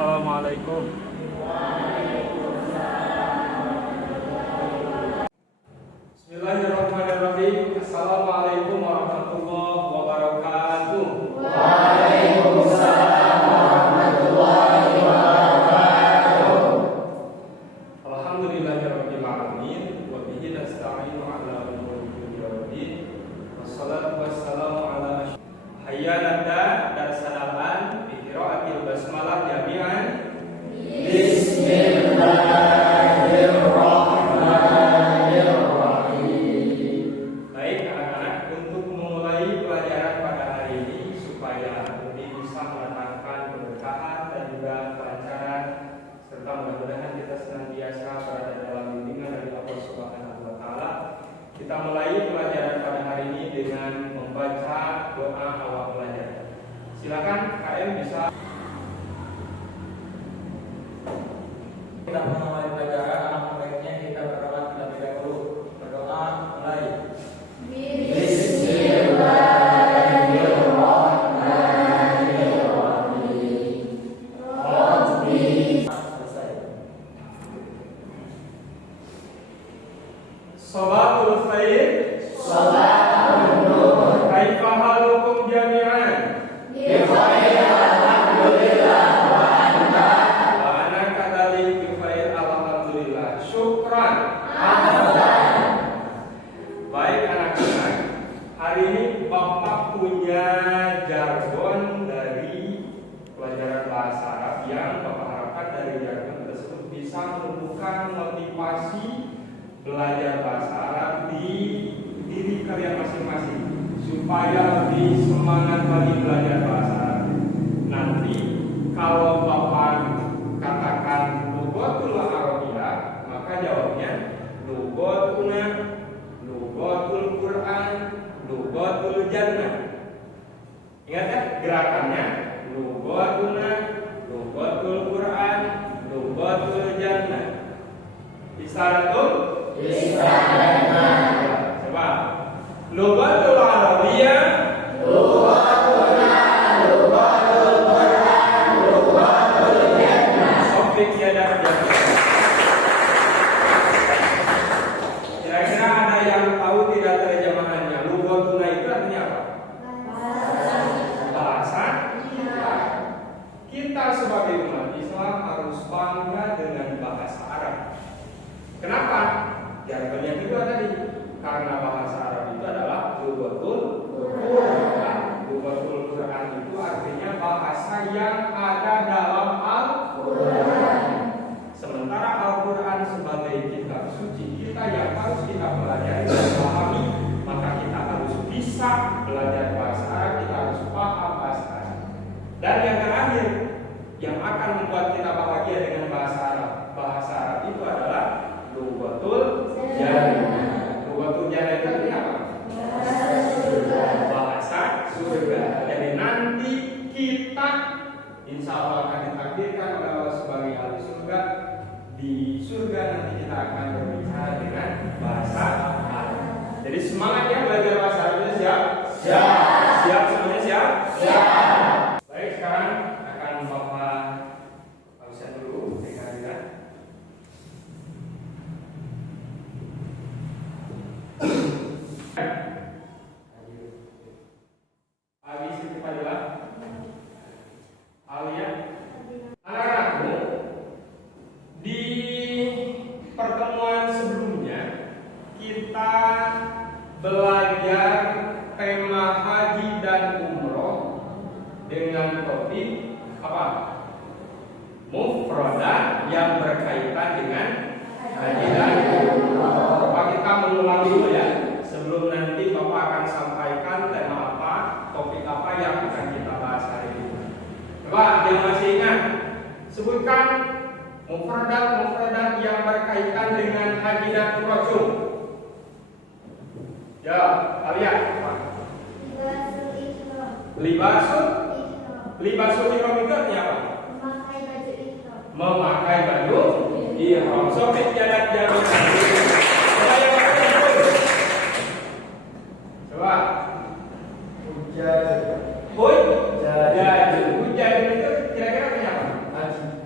Assalamualaikum. Bismillahirrahmanirrahim. Assalamualaikum warahmatullahi wabarakatuh. Waalaikumsalam warahmatullahi wabarakatuh. Alhamdulillahirabbil alamin wa bihi nasta'inu ala umuri dunya waddin. Wassalatu wassalamu ala hayyanata dan sanalan bi qiraatil basmalah jami'an. Bismillahirrahmanirrahim. Baik anak-anak, untuk memulai pelajaran pada hari ini supaya lebih bisa mendatangkan keberkahan dan juga kelancaran serta mudah-mudahan kita senantiasa berada dalam bimbingan dari Allah Subhanahu wa taala. Kita mulai pelajaran pada hari ini dengan membaca doa awal pelajaran. Silakan KM bisa. Kita memulai pelajaran, alangkah baiknya kita berdoa terlebih dahulu. Berdoa mulai. Bismillahirrahmanirrahim. Rabbi. Selesai. Sabatul khair. Salamun nur. Kaifa halukum jami'an? Bikhair, alhamdulillah, wa anta. Wa ana kadzalik bi khair alhamdulillah. Syukran. Ahsan. Baik anak-anak, hari ini Bapak punya jargon dari pelajaran bahasa Arab yang Bapak harapkan dari jargon tersebut bisa menumbuhkan motivasi belajar bahasa Arab di diri kalian masing-masing supaya lebih semangat lagi belajar bahasa Arab. Nanti kalau Bapak katakan lugatul Arabiyah, maka jawabnya lugatuna, lugatul Quran, lugatul Jannah. Ingat ya gerakannya, lugatuna, lugatul Quran, lugatul Jannah. Isyaratun. Coba. Lugatul Arabiyah, Lugatuna, lugatul Quran, lugatul Jannah. Sofik Yadar Jannah. Kira-kira ada yang tahu tidak terjemahannya? Lugatuna itu artinya apa? Bahasa. Kita sebagai umat Islam harus bangga dengan bahasa Arab. Kenapa? Jargonnya kedua tadi. Karena bahasa Arab itu adalah lugatul Quran. Lugatul Quran itu artinya bahasa yang ada dalam Al-Quran. Sementara Al-Quran sebagai kitab suci kita yang harus kita pelajari dan pahami, maka kita harus bisa belajar bahasa Arab, kita harus paham bahasa Arab. Dan yang terakhir, yang akan membuat kita bahagia dengan bahasa Arab itu adalah lugatul Jannah. Lugatul Jannah itu artinya apa? Bahasa surga. Jadi nanti kita insya Allah akan ditakdirkan oleh Allah sebagai ahli surga. Di surga nanti kita akan berbicara dengan bahasa Arab. Jadi semangat ya belajar bahasa Arabnya, siap? Siap. Siap semuanya, siap? Siap. Baik, sekarang akan Bapak pausan dulu kehadiran. Habis itu Fadilah. Alia. Anak-anakku, di pertemuan sebelumnya kita belajar tema haji dan umroh dengan topik apa? Mufradat yang berkaitan dengan haji dan umroh. Coba kita mengulang dulu ya, sebelum nanti Bapak akan sampaikan tema apa, topik apa yang akan kita bahas hari ini. Coba yang masih ingat, sebutkan mufradat yang berkaitan dengan haji dan umroh. Ya, kalian apa? Libasul ihram itu artinya apa? Memakai baju ihram. Sofik jadat jamin. Coba yang lain. Coba. Hujjah. Hujjah itu kira-kira artinya apa? Haji.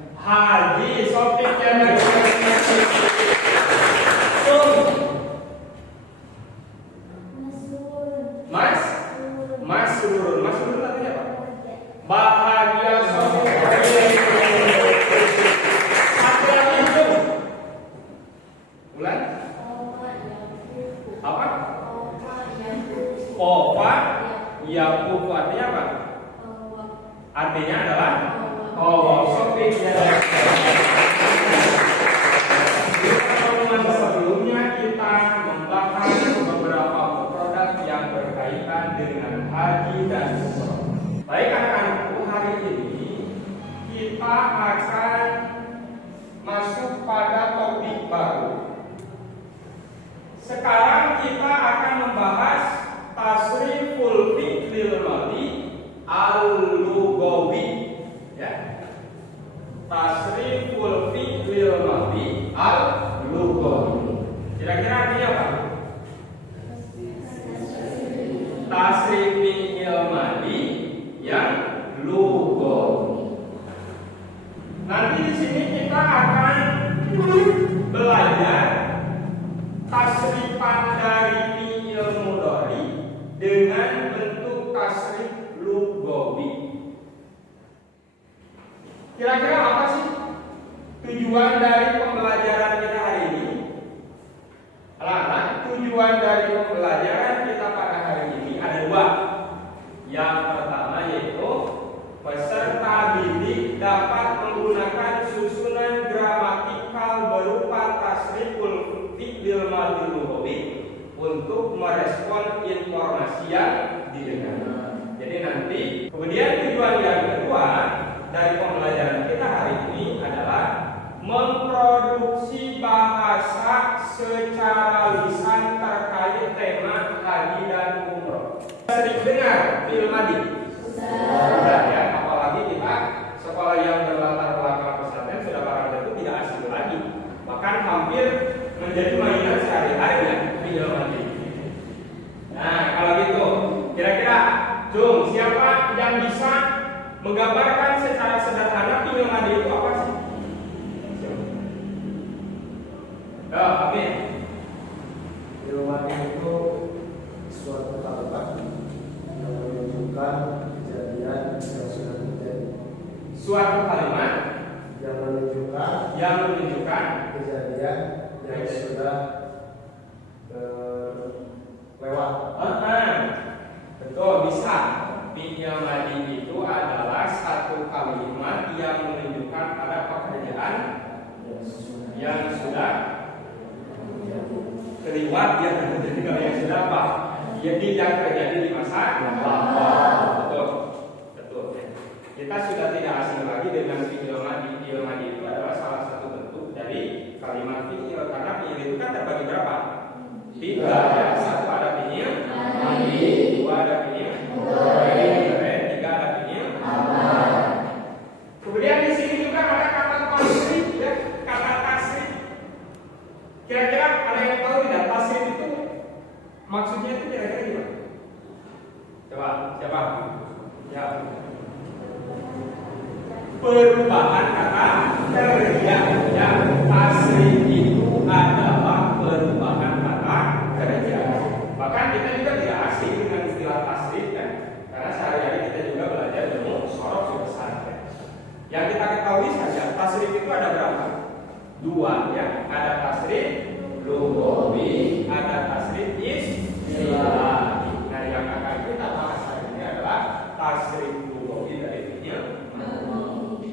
Oh, shopping ya. Di pertemuan sebelumnya kita membahas beberapa produk yang berkaitan dengan haji dan umroh. Baik anak-anakku, hari ini kita akan masuk pada topik baru. Sekarang kita akan membahas tasriful fi'lil madhi al-lughawi, ya. Tasriful fi'lil madhi al-lughawi. Kira-kira artinya apa? Tasrif fi'il madhi yang lughawi. Nanti di sini kita akan belajar tasrifan dari fi'il mudhari dengan bentuk tasrif lughawi. Kira-kira apa sih tujuan dari pembelajaran kita hari ini? Anak-anak, tujuan dari pembelajaran kita pada hari ini ada dua. Yang pertama yaitu peserta didik dapat menggunakan susunan gramatikal berupa tasriful fi'il madhi lughawi untuk merespon informasi yang didengar. Jadi nanti, kemudian tujuan yang kedua dari pembelajaran kita hari ini adalah memproduksi bahasa secara lisan terkait tema haji dan umroh. Sering dengar fi'il madhi? Sudah ya, apalagi kita sekolah yang berlatar belakang pesantren sudah barang tentu tidak asing lagi, bahkan hampir menjadi mainan sehari-hari ya fi'il madhi. Nah, kalau gitu, kira-kira Jung, siapa yang bisa menggambarkan secara sederhana fi'il madhi itu apa sih? Amin. Fi'il madhi itu suatu kalimat yang menunjukkan kejadian yang sudah terjadi. Suatu kalimat yang menunjukkan kejadian yang sudah lewat. Betul, bisa. Fi'il madhi itu adalah satu kalimat yang menunjukkan pada pekerjaan yang sudah terlibat, yang terjadi kalau yang sudah apa? Jadi yang terjadi di masa lalu. Betul. Kita sudah tidak asing lagi dengan fi'il madhi. Fi'il madhi itu adalah salah satu bentuk dari kalimat fi'il, karena fi'il itu kan terbagi berapa? Tiga. Ya. Satu ada fi'il madhi, dua ada fi'il mudhari, tiga ada fi'il amar. Kemudian di sini juga ada kata tasrif, ya, kata tasrif. Kira-kira ada yang tahu tidak tasrif itu maksudnya itu kira-kira gimana? Coba, siapa? Ya. Perubahan kata kerja, ya. Tasrif itu adalah perubahan kata kerja. Bahkan kita juga tidak asing dengan istilah tasrif kan, karena sehari-hari kita juga belajar ilmu sorof sebesar. Yang kita ketahui saja tasrif itu ada berapa? Dua, ya. Ada tasrif lughawi, ada tasrif istilahi. Nah, yang akan kita bahas hari ini adalah tasrif lughawi dari fi'il madhi.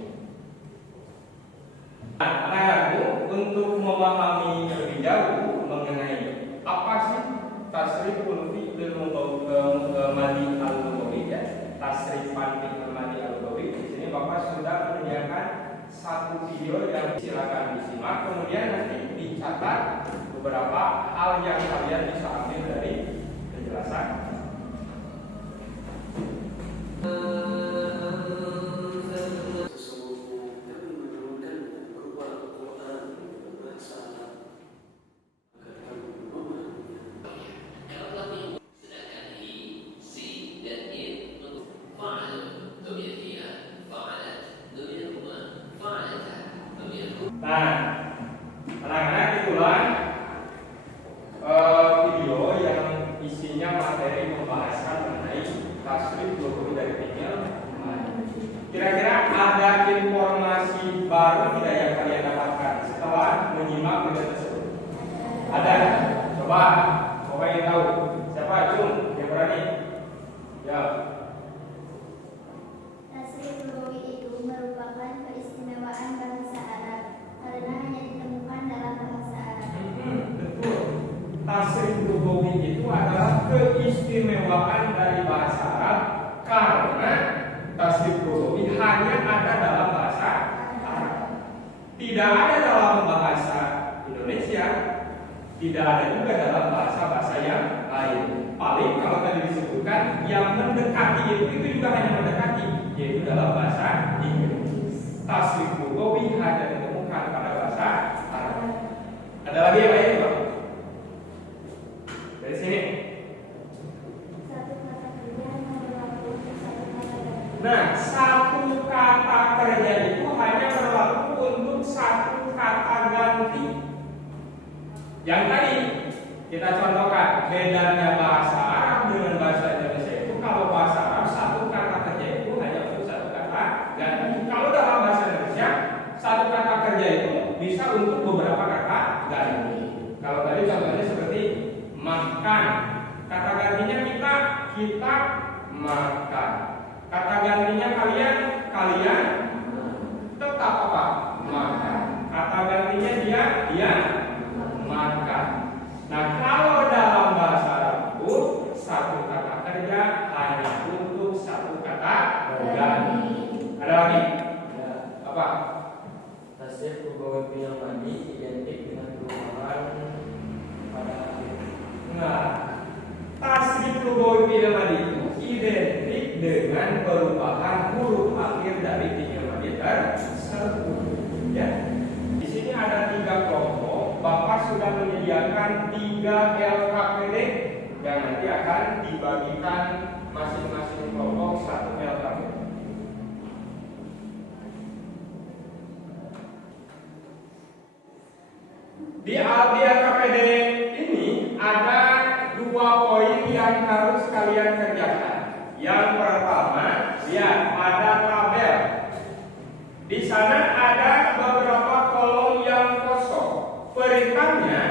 Nah, untuk memahami lebih jauh mengenai apa sih tasriful fi'il madhi al-lughawi, ya, tasrifan fi'il madhi al-lughawi. Di sini Bapak sudah menyediakan satu video yang silakan disimak, kemudian nanti dicatat beberapa hal yang kalian bisa ambil dari penjelasan. Nah, anak-anak itulah video yang isinya materi pembahasan mengenai tasrif lughawi dari fi'il madhi. Kira-kira ada informasi baru tidak yang kalian dapatkan setelah menyimak video tersebut? Ada? Coba yang tahu. Siapa? Cung, yang berani? Ya. Tasrif lughawi itu merupakan perubahan dari bahasa Arab karena tasrif lugawi hanya ada dalam bahasa Arab. Tidak ada dalam bahasa Indonesia, tidak ada juga dalam bahasa-bahasa yang lain. Paling kalau tadi disebutkan yang mendekati itu juga hanya mendekati, yaitu dalam bahasa Inggris. Tasrif lugawi hanya ditemukan pada bahasa Arab. Ada lagi yang lain, Pak? Dari sini. Nah, satu kata kerja itu hanya berlaku untuk satu kata ganti. Yang tadi kita contohkan bedanya bahasa Arab dengan bahasa Indonesia itu kalau bahasa Arab satu kata kerja itu hanya untuk satu kata ganti. Kalau dalam bahasa Indonesia satu kata kerja itu bisa untuk beberapa kata ganti. Kalau tadi contohnya seperti makan, kata gantinya kita makan. Kata gantinya kalian tetap apa? Makan. Kata gantinya dia makan. Nah, kalau dalam bahasa Arab itu satu kata kerja hanya untuk satu kata ganti. Ada lagi? Ya. Apa? Tasrif lugawi fi'il madhi identik dengan perubahan pada akhir. Nah, tasrif lugawi fi'il madhi itu identik dengan perubahan huruf akhir dari fi'il madhi tersebut. Ya. Di sini ada 3 kelompok. Bapak sudah menyediakan 3 LKPD yang nanti akan dibagikan masing-masing kelompok 1 LKPD. Di LKPD ini ada 2 poin yang harus kalian kerjakan. Yang pertama, lihat ada tabel. Di sana ada beberapa kolom yang kosong. Perintahnya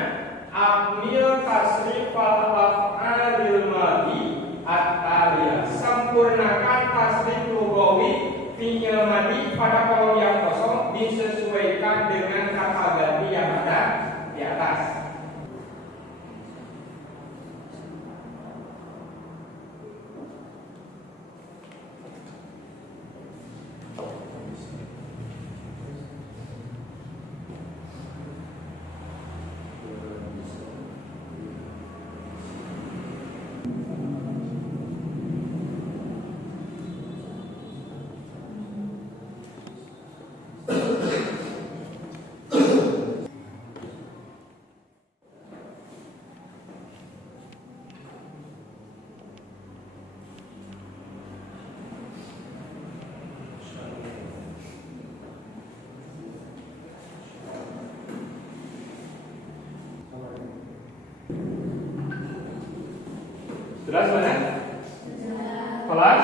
amil tasrif al-af'alil madhi at-taliyah. Sempurnakan tasrif lugawi fi'il madhi pada kolom yang kosong disesuaikan dengan kata ganti yang ada di atas. Jelas mana? Kelas?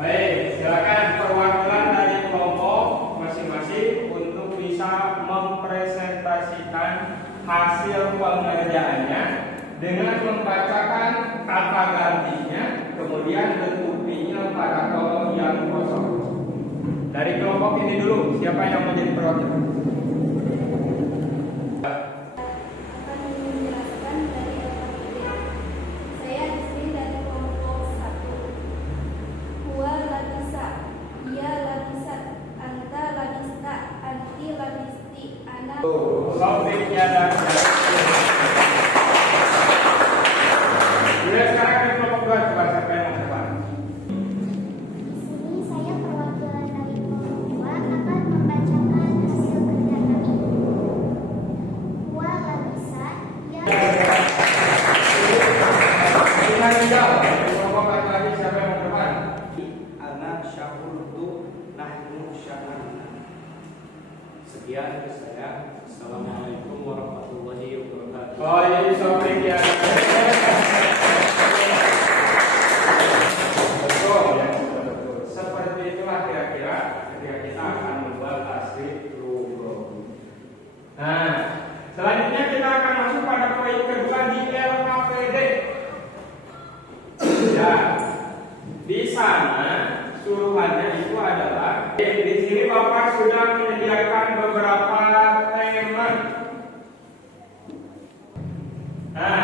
Baik, silakan perwakilan dari kelompok masing-masing untuk bisa mempresentasikan hasil pengerjaannya dengan membacakan kata gantinya, kemudian bentuk P-nya pada kolom yang kosong. Dari kelompok ini dulu, siapa yang menjadi perwakilan? Topiknya dan sekarang di kelompok 2 coba siapa yang mau depan? Di sini saya perwakilan dari kelompok 2 akan membacakan hasil kerja kami. Wa labisa ya. Dengan jauh di kelompok lagi siapa yang mau depan? Anak syahurtu nahnu syahurna. Sekian dari saya. Assalamualaikum warahmatullahi wabarakatuh. Oh ini topik ya. Betul ya, betul. Seperti itulah kira-kira ketika kita akan membuat tasrif lugawi. Nah, selanjutnya kita akan masuk pada poin kedua di LKPD. Ya, di sana suruhannya itu adalah di sini Bapak sudah menyediakan beberapa tema. Nah,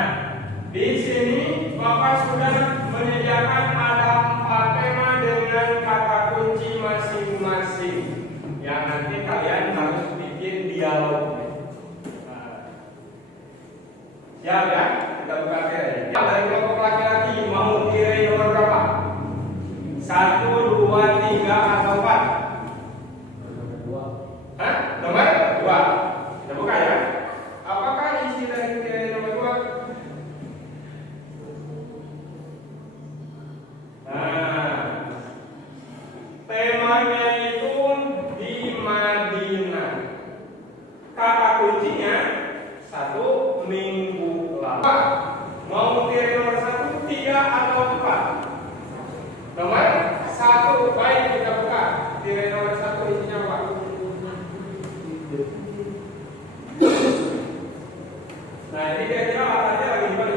Di sini Bapak sudah menyediakan ada 4 tema dengan kata kunci masing-masing yang nanti kalian harus bikin dialog. Siap ya? Kita buka kira. Dari kelompok laki-laki mau kira nomor berapa? 1, 2, 3 atau 4? Hah? Nomor 2. Kita buka ya. Apakah isi dari kira nomor 2? Nah, temanya itu di Madinah. Kata kuncinya 1 minggu lalu. Mau pilih nomor 1, 3 atau 4? Nomor 1. Baik, kita buka. Pilih nomor 1 isinya apa? Nah, ini kira-kira latarnya lagi di mana?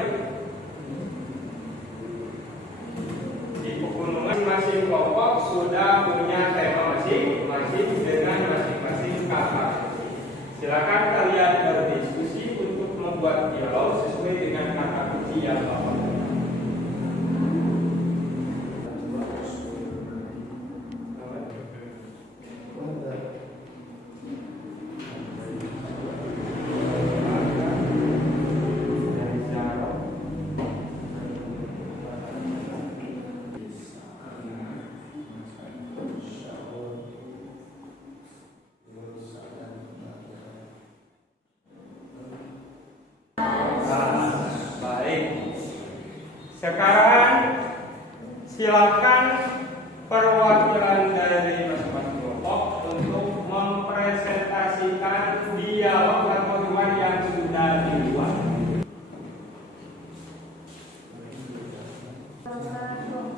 Di pegunungan. Masing-masing kelompok sudah punya tema masing-masing dengan masing-masing kata. Silakan kalian berdiskusi untuk membuat dialog sesuai dengan kata kunci yang Bapak. Sekarang silakan perwakilan dari masing-masing kelompok untuk mempresentasikan dialog atau temuan yang sudah dibuat.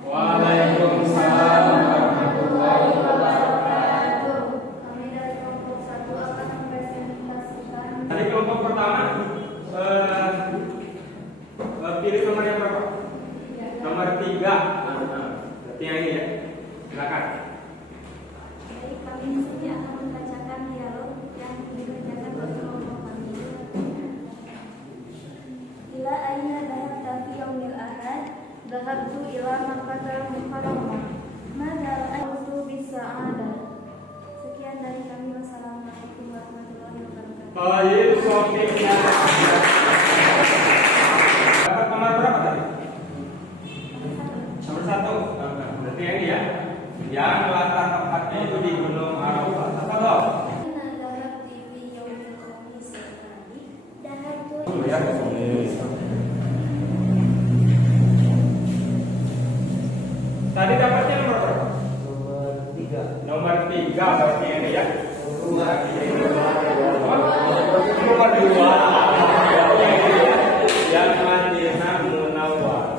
Waalaikumsalam warahmatullahi wabarakatuh. Kami dari kelompok 1 akan mempresentasikan. Tadi kelompok pertama pilih nomor yang berapa? Nomor 3. Berarti yang ini ya. Silakan. Baik, kami di sini akan membacakan dialog yang dikerjakan oleh kelompok kami. Ila aina dhahabta fi yaumil ahad? Dhahabtu ila Makkah mukarramah. Madza ra'aytu bis sa'adah? Sekian dari kami. Wassalamualaikum warahmatullahi wabarakatuh. Baik, Sofia. Dapat nomor berapa tadi? Nomor 1. Berarti yang ini ya. Yang latar tempatnya itu di Gunung Arafah. Apa toh? Aina dhahabti fi yaumil khamis? Dhahabtu Ya. Tadi dapatnya nomor berapa? Nomor 3 berarti ini ya. Nomor 2. Yang Madinah Munawwarah.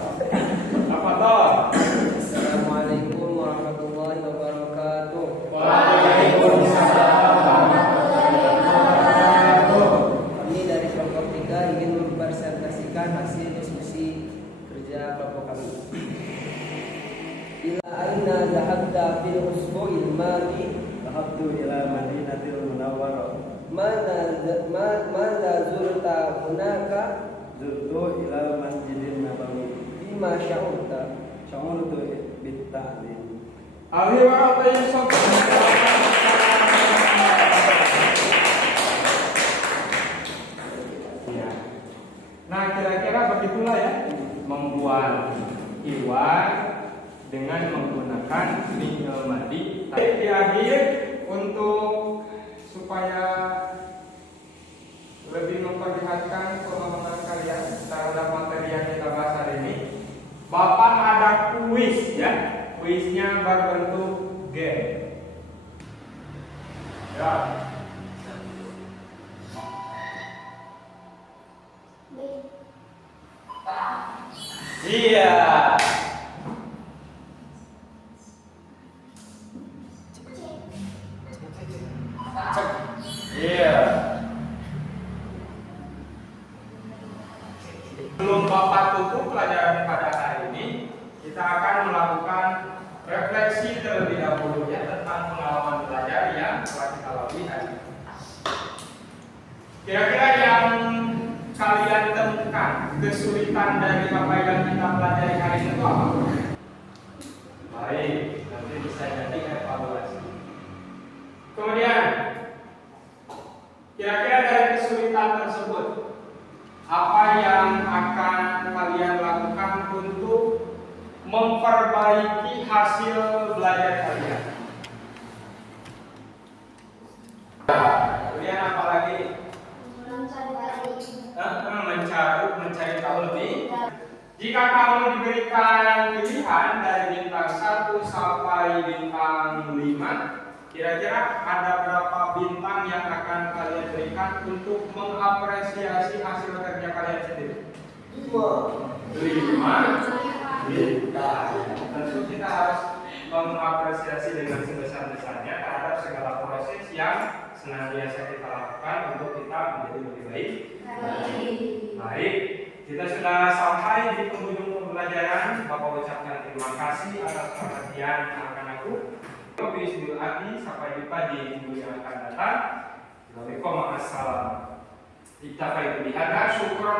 Apa toh? Assalamualaikum warahmatullahi wabarakatuh. Waalaikumsalam warahmatullahi wabarakatuh. Kami dari kelompok 3 ingin mempresentasikan hasil diskusi kerja kelompok kami. Ila aina dhahabta fil usbu'il madi? Dhahabtu ila Madinatil Munawwarah. Mana zurta hunaka? Zurtu ila Masjidin Nabawi. Bima sya'urta? Sya'urtu bitta'lim. Ahli wa Yusuf. Ya. Nah, kira-kira begitulah ya membuat iwan dengan menggunakan fi'il madhi. Di akhir untuk supaya lebih memperlihatkan pemahaman kalian terhadap materi yang kita bahas hari ini, Bapak ada kuis ya. Kuisnya berbentuk game. Ya. Iya. Iya. Sebelum Bapak tutup pelajaran pada hari ini, kita akan melakukan refleksi terlebih dahulu ya tentang pengalaman belajar yang telah kita lalui hari ini. Kira-kira yang kalian temukan kesulitan dan bulan tersebut. Apa yang akan kalian lakukan untuk memperbaiki hasil belajar kalian? Kemudian apa lagi? Mencari tahu lebih. Jika kamu diberikan pilihan dari bintang 1 sampai bintang 5, kira-kira ada berapa bintang yang akan kalian berikan untuk mengapresiasi hasil kerja kalian sendiri? 5 bintang. Tentu kita harus mengapresiasi dengan sebesar-besarnya terhadap segala proses yang senantiasa kita lakukan untuk kita menjadi lebih baik. Baik, kita sudah sampai di penghujung pembelajaran. Bapak ucapkan terima kasih atas perhatian akan aku. Bismil Adi, sampai jumpa di minggu yang akan datang. Waalaikumsalam. Kita baik bihada syukron